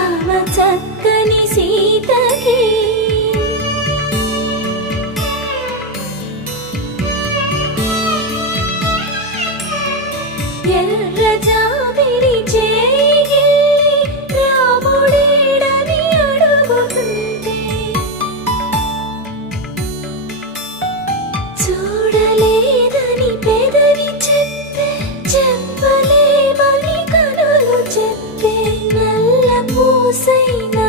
రామ చక్కని సీతకి ఎర్ర జాబిలి చేయి రాముడేడని అడుగుతుంటే చూడలేదని పెదవి చెప్పే చెప్పలేమని కనులు చెప్పే నల్ల పూసైన